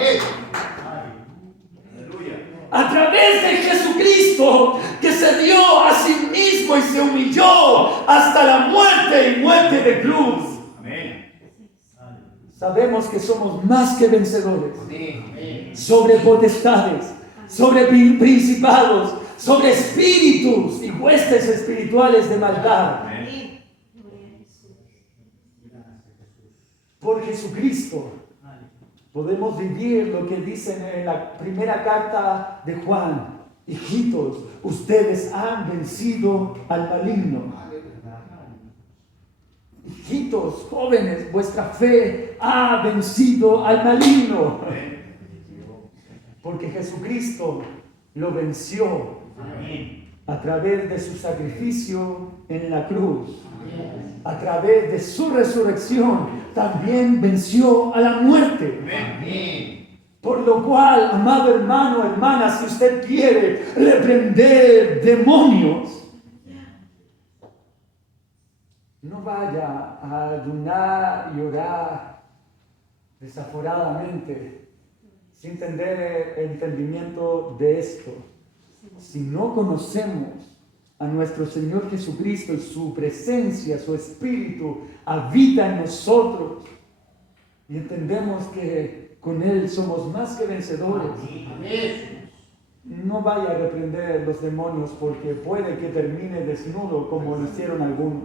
A través de Jesucristo, que se dio a sí mismo y se humilló hasta la muerte y muerte de cruz. Amén. Sabemos que somos más que vencedores sobre potestades, sobre principados, sobre espíritus y huestes espirituales de maldad. Por Jesucristo podemos vivir lo que dicen en la primera carta de Juan. Hijitos, ustedes han vencido al maligno. Hijitos, jóvenes, vuestra fe ha vencido al maligno. Porque Jesucristo lo venció a través de su sacrificio en la cruz. A través de su resurrección también venció a la muerte. Por lo cual, amado hermano, hermana, si usted quiere reprender demonios, no vaya a ayunar y orar desaforadamente, sin tener el entendimiento de esto. Si no conocemos a nuestro Señor Jesucristo y su presencia, su Espíritu habita en nosotros y entendemos que con Él somos más que vencedores, no vaya a reprender los demonios porque puede que termine desnudo como lo hicieron algunos.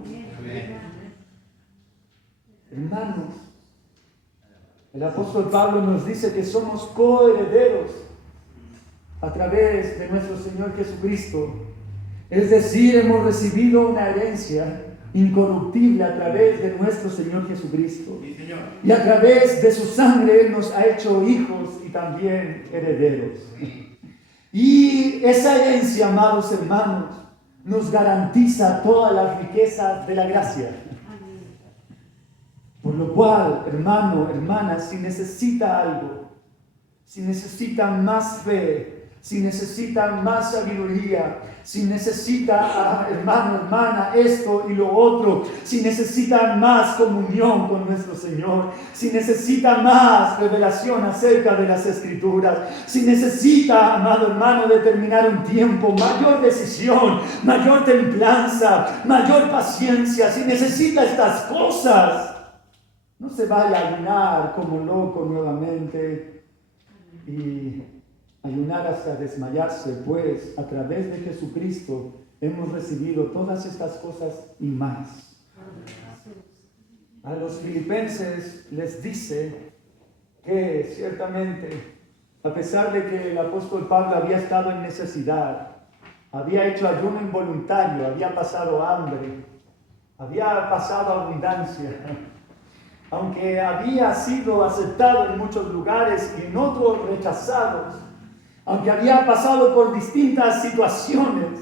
Hermanos, el apóstol Pablo nos dice que somos coherederos a través de nuestro Señor Jesucristo. Es decir, hemos recibido una herencia incorruptible a través de nuestro Señor Jesucristo. Sí, Señor. Y a través de su sangre Él nos ha hecho hijos y también herederos. Y esa herencia, amados hermanos, nos garantiza todas las riquezas de la gracia. Por lo cual, hermano, hermana, si necesita algo, si necesita más fe, si necesita más sabiduría, si necesita, hermano, hermana, esto y lo otro, si necesita más comunión con nuestro Señor, si necesita más revelación acerca de las Escrituras, si necesita, amado hermano, determinar un tiempo, mayor decisión, mayor templanza, mayor paciencia, si necesita estas cosas, no se vaya a ayunar como loco nuevamente y ayunar hasta desmayarse, pues a través de Jesucristo hemos recibido todas estas cosas y más. A los filipenses les dice que ciertamente, a pesar de que el apóstol Pablo había estado en necesidad, había hecho ayuno involuntario, había pasado hambre, había pasado abundancia, aunque había sido aceptado en muchos lugares y en otros rechazados, aunque había pasado por distintas situaciones,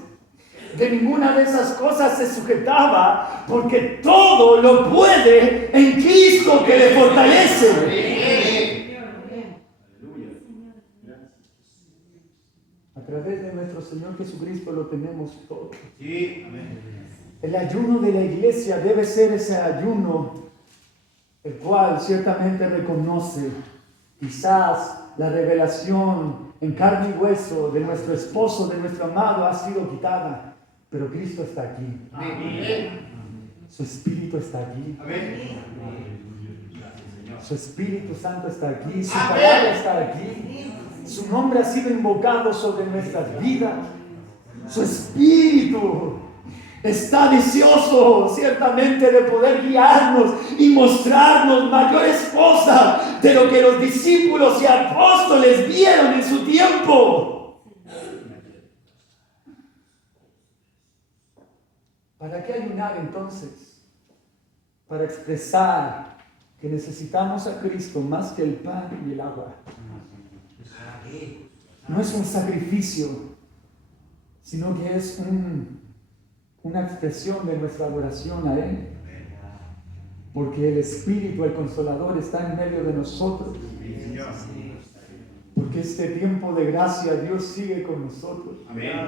de ninguna de esas cosas se sujetaba, porque todo lo puede en Cristo que le fortalece. A través de nuestro Señor Jesucristo lo tenemos todo. Sí, amén. El ayuno de la iglesia debe ser ese ayuno el cual ciertamente reconoce quizás la revelación en carne y hueso de nuestro esposo, de nuestro amado, ha sido quitada, pero Cristo está aquí. Amén. Su Espíritu está aquí. Amén. Su Espíritu Santo está aquí. Su palabra está aquí. Su nombre ha sido invocado sobre nuestras vidas. Su Espíritu está deseoso ciertamente de poder guiarnos y mostrarnos mayores cosas de lo que los discípulos y apóstoles vieron en su tiempo. ¿Para qué ayunar entonces? Para expresar que necesitamos a Cristo más que el pan y el agua. No es un sacrificio, sino que es una expresión de nuestra adoración a Él. Porque el Espíritu, el Consolador, está en medio de nosotros. Porque este tiempo de gracia Dios sigue con nosotros. Amén.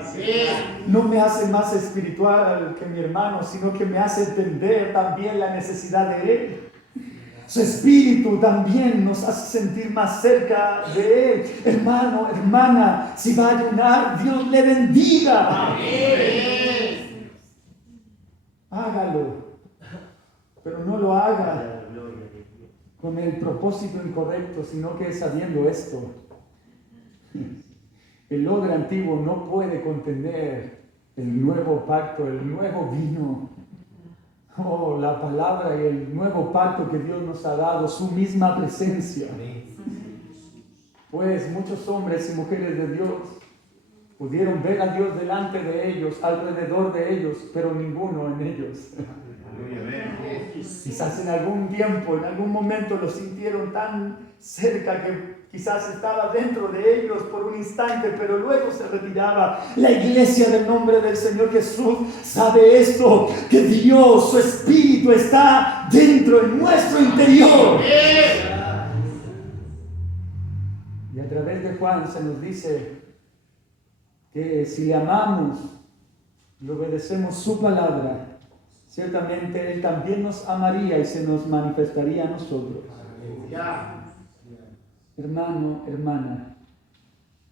No me hace más espiritual que mi hermano, sino que me hace entender también la necesidad de Él. Su Espíritu también nos hace sentir más cerca de Él. Hermano, hermana, si va a ayunar, Dios le bendiga. Amén. Hágalo, pero no lo haga con el propósito incorrecto, sino que sabiendo esto, El odre antiguo no puede contener el nuevo pacto, el nuevo vino. Oh, la palabra y el nuevo pacto que Dios nos ha dado, su misma presencia. Pues muchos hombres y mujeres de Dios pudieron ver a Dios delante de ellos, alrededor de ellos, pero ninguno en ellos. Quizás en algún tiempo, en algún momento lo sintieron tan cerca que quizás estaba dentro de ellos por un instante, pero luego se retiraba. La iglesia del nombre del Señor Jesús sabe esto, que Dios, su Espíritu está dentro, en nuestro interior. Y a través de Juan se nos dice que si le amamos y obedecemos su palabra, ciertamente Él también nos amaría y se nos manifestaría a nosotros. Hermano, hermana,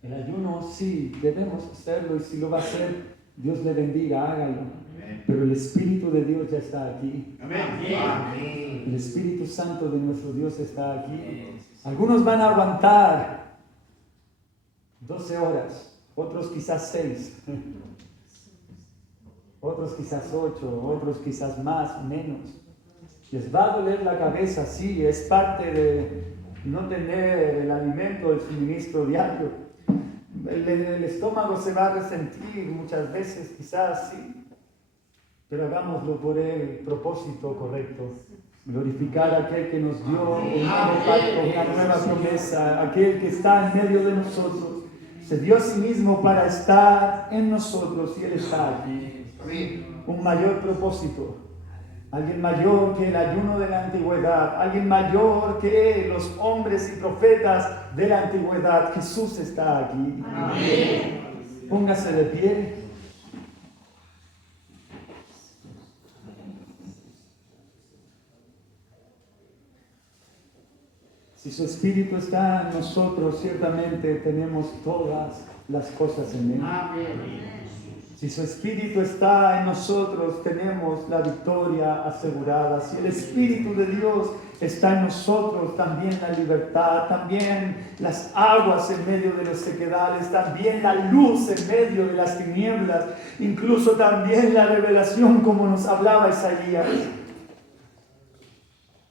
el ayuno sí, debemos hacerlo, y si lo va a hacer, Dios le bendiga, hágalo. Pero el Espíritu de Dios ya está aquí. El Espíritu Santo de nuestro Dios está aquí. Algunos van a aguantar 12 horas, otros quizás 6, otros quizás 8, otros quizás más, menos. Les va a doler la cabeza, sí, es parte de no tener el alimento, el suministro diario. El estómago se va a resentir muchas veces, quizás, sí, pero hagámoslo por el propósito correcto. Glorificar a aquel que nos dio un nuevo pacto, una nueva promesa, aquel que está en medio de nosotros. Se dio a sí mismo para estar en nosotros y Él está aquí. Un mayor propósito. Alguien mayor que el ayuno de la antigüedad, alguien mayor que los hombres y profetas de la antigüedad. Jesús está aquí. Amén. Póngase de pie. Si su Espíritu está en nosotros, ciertamente tenemos todas las cosas en Él. Amén. Si su Espíritu está en nosotros, tenemos la victoria asegurada. Si el Espíritu de Dios está en nosotros, también la libertad, también las aguas en medio de los sequedales, también la luz en medio de las tinieblas, incluso también la revelación como nos hablaba Isaías.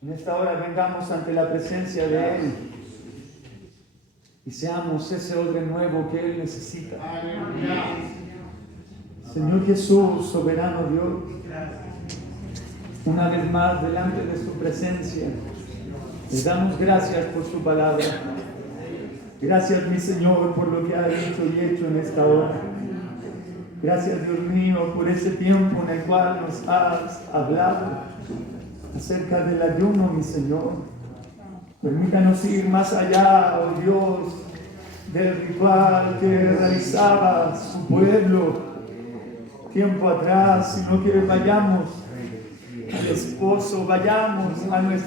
En esta hora vengamos ante la presencia de Él y seamos ese odre nuevo que Él necesita. Señor Jesús, soberano Dios, una vez más delante de su presencia, le damos gracias por su palabra. Gracias, mi Señor, por lo que ha dicho y hecho en esta hora. Gracias, Dios mío, por ese tiempo en el cual nos has hablado acerca del ayuno, mi Señor. Permítanos ir más allá, oh Dios, del ritual que realizaba su pueblo tiempo atrás, sino que vayamos al esposo, vayamos a nuestro